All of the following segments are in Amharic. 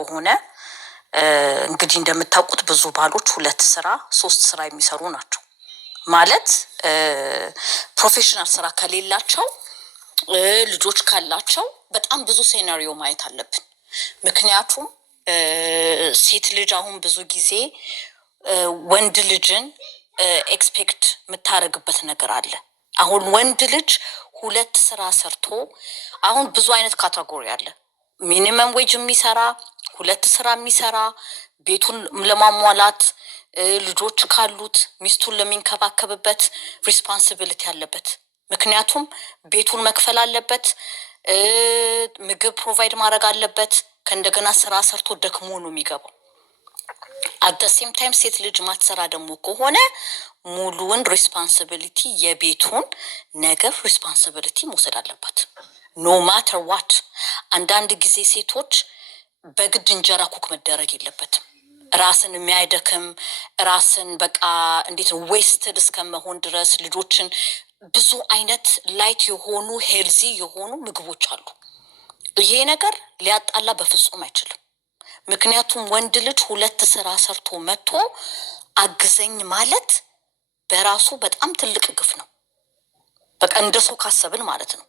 ከሆነ እንግዲህ እንደምታውቁት ብዙ ባሎች 2 ስራ 3 ስራ የሚሰሩ ናቸው። ማለት ፕሮፌሽናል ስራ ከሌላቸው ልጆች ካላቸው በጣም ብዙ ሴናሪዮ ማየት አለብን። ምክንያቱም ሴት ልጅ አሁን ብዙ ጊዜ ወንድ ልጅን ኤክስፔክት የምታደርግበት ነገር አለ። አሁን ወንድ ልጅ 2 ስራ ሰርቶ አሁን ብዙ አይነት ካቴጎሪ አለ። ሚኒመም ዌጅ የሚሰራ 2 ስራ የሚሰራ ቤቱን ለማሟላት ልጆች ካሉት ሚስቱን ለሚንከባከብበት ሪስፖንሲቢሊቲ አለበት። ምክንያቱም ቤቱን መክፈል አለበት፣ ምግብ ፕሮቫይድ ማድረግ አለበት። ከእንደገና ስራ ሰርቶ ደክሞ ነው የሚገባው። አት ሴም ታይም ሴት ልጅ ማትሰራ ደግሞ ከሆነ ሙሉውን ሪስፖንሲቢሊቲ የቤቱን ነገር ሪስፖንሲቢሊቲ መውሰድ አለባት ኖ ማተር ዋት። አንዳንድ ጊዜ ሴቶች በግድ እንጀራ ኩክ መደረግ የለበትም። ራስን የሚያደክም ራስን በቃ እንዴት ዌስትድ እስከመሆን ድረስ ልጆችን ብዙ አይነት ላይት የሆኑ ሄልዚ የሆኑ ምግቦች አሉ። ይሄ ነገር ሊያጣላ በፍጹም አይችልም። ምክንያቱም ወንድ ልጅ 2 ስራ ሰርቶ መጥቶ አግዘኝ ማለት በራሱ በጣም ትልቅ ግፍ ነው። በቃ እንደሰው ካሰብን ማለት ነው።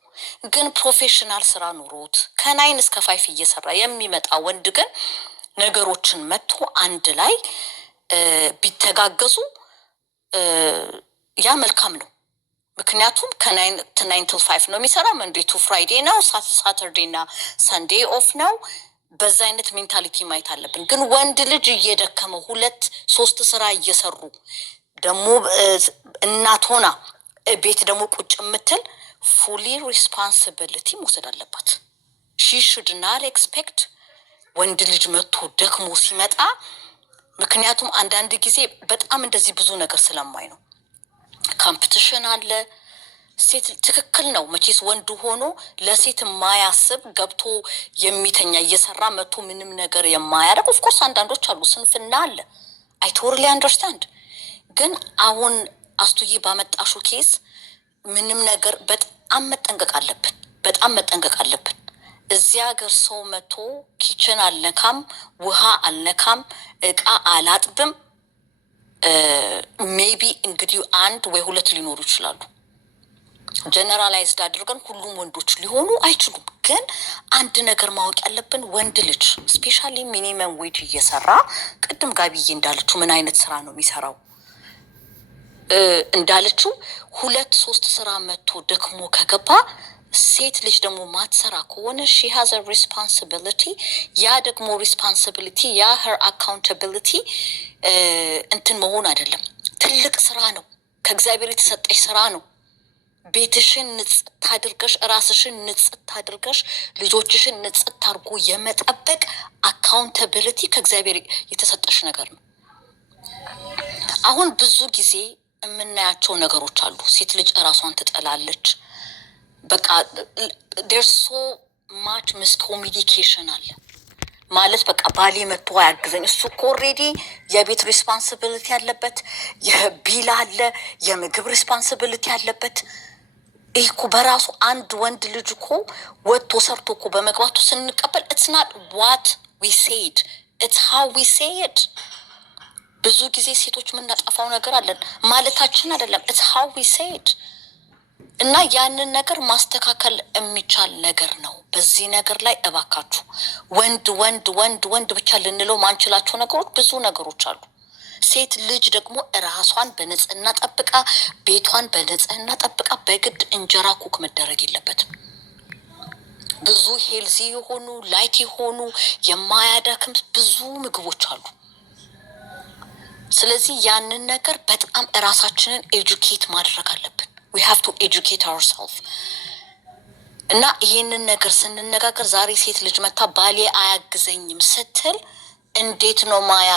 ግን ፕሮፌሽናል ስራ ኑሮት ከ9 እስከ 5 እየሰራ የሚመጣ ወንድ ግን ነገሮችን መጥቶ አንድ ላይ ቢተጋገዙ ያ መልካም ነው። ምክንያቱም ከ9 to 5 ነው የሚሰራው። መንዴ ቱ ፍራይዴ ነው፣ ሳተርዴ እና ሰንዴ ኦፍ ነው። በዛ አይነት ሜንታሊቲ ማየት አለብን። ግን ወንድ ልጅ እየደከመ 2-3 ስራ እየሰሩ ደግሞ እናት ሆና ቤት ደግሞ ቁጭ የምትል ፉሊ ሪስፖንሲቢሊቲ መውሰድ አለባት። ሺ ሹድ ናት ኤክስፔክት ወንድ ልጅ መጥቶ ደክሞ ሲመጣ። ምክንያቱም አንዳንድ ጊዜ በጣም እንደዚህ ብዙ ነገር ስለማይ ነው። ኮምፒቲሽን አለ። ሴት ትክክል ነው መቼስ ወንድ ሆኖ ለሴት የማያስብ ገብቶ የሚተኛ እየሰራ መጥቶ ምንም ነገር የማያደርግ ኦፍኮርስ አንዳንዶች አሉ። ስንፍና አለ። አይ ቶታሊ አንደርስታንድ። ግን አሁን አስቱዬ ባመጣሹ ኬስ ምንም ነገር በጣም መጠንቀቅ አለብን። በጣም መጠንቀቅ አለብን። እዚህ ሀገር ሰው መጥቶ ኪችን አልነካም፣ ውሃ አልነካም፣ እቃ አላጥብም። ሜቢ እንግዲህ 1 ወይ 2 ሊኖሩ ይችላሉ። ጀነራላይዝድ አድርገን ሁሉም ወንዶች ሊሆኑ አይችሉም። ግን አንድ ነገር ማወቅ ያለብን ወንድ ልጅ ስፔሻሊ ሚኒመም ዌጅ እየሰራ ቅድም ጋቢዬ እንዳለችው ምን አይነት ስራ ነው የሚሰራው እንዳለችው 2-3 ስራ መጥቶ ደክሞ ከገባ ሴት ልጅ ደግሞ ማትሰራ ከሆነ she has a responsibility። ያ ደግሞ ሪስፖንሲቢሊቲ ያ her accountability እንትን መሆን አይደለም፣ ትልቅ ስራ ነው። ከእግዚአብሔር የተሰጠሽ ስራ ነው። ቤትሽን ንጽት አድርገሽ ራስሽን ንጽት አድርገሽ ልጆችሽን ንጽት አድርጎ የመጠበቅ አካውንታቢሊቲ ከእግዚአብሔር የተሰጠሽ ነገር ነው። አሁን ብዙ ጊዜ የምናያቸው ነገሮች አሉ። ሴት ልጅ ራሷን ትጠላለች። በቃ there's so much miscommunication አለ ማለት በቃ ባሌ መጥቶ አያግዘኝ። እሱ እኮ ኦልሬዲ የቤት ሪስፖንሲቢሊቲ ያለበት፣ የቢል አለ፣ የምግብ ሪስፖንሲቢሊቲ ያለበት። ይህ እኮ በራሱ አንድ ወንድ ልጅ እኮ ወጥቶ ሰርቶ እኮ በመግባቱ ስንቀበል it's not what we said, it's how we say it። ብዙ ጊዜ ሴቶች የምናጠፋው ነገር አለን ማለታችን አይደለም፣ it's how we say it። እና ያንን ነገር ማስተካከል የሚቻል ነገር ነው። በዚህ ነገር ላይ እባካችሁ ወንድ ወንድ ወንድ ወንድ ብቻ ልንለው ማንችላቸው ነገሮች ብዙ ነገሮች አሉ። ሴት ልጅ ደግሞ ራሷን በንጽህና ጠብቃ ቤቷን በንጽህና ጠብቃ በግድ እንጀራ ኩክ መደረግ የለበትም። ብዙ ሄልዚ የሆኑ ላይት የሆኑ የማያዳክም ብዙ ምግቦች አሉ። ስለዚህ ያንን ነገር በጣም ራሳችንን ኤጁኬት ማድረግ አለብን። we have to educate ourselves። እና ይሄንን ነገር ስንነጋገር ዛሬ ሴት ልጅ መታ ባሌ አያግዘኝም ስትል እንዴት ነው ማያ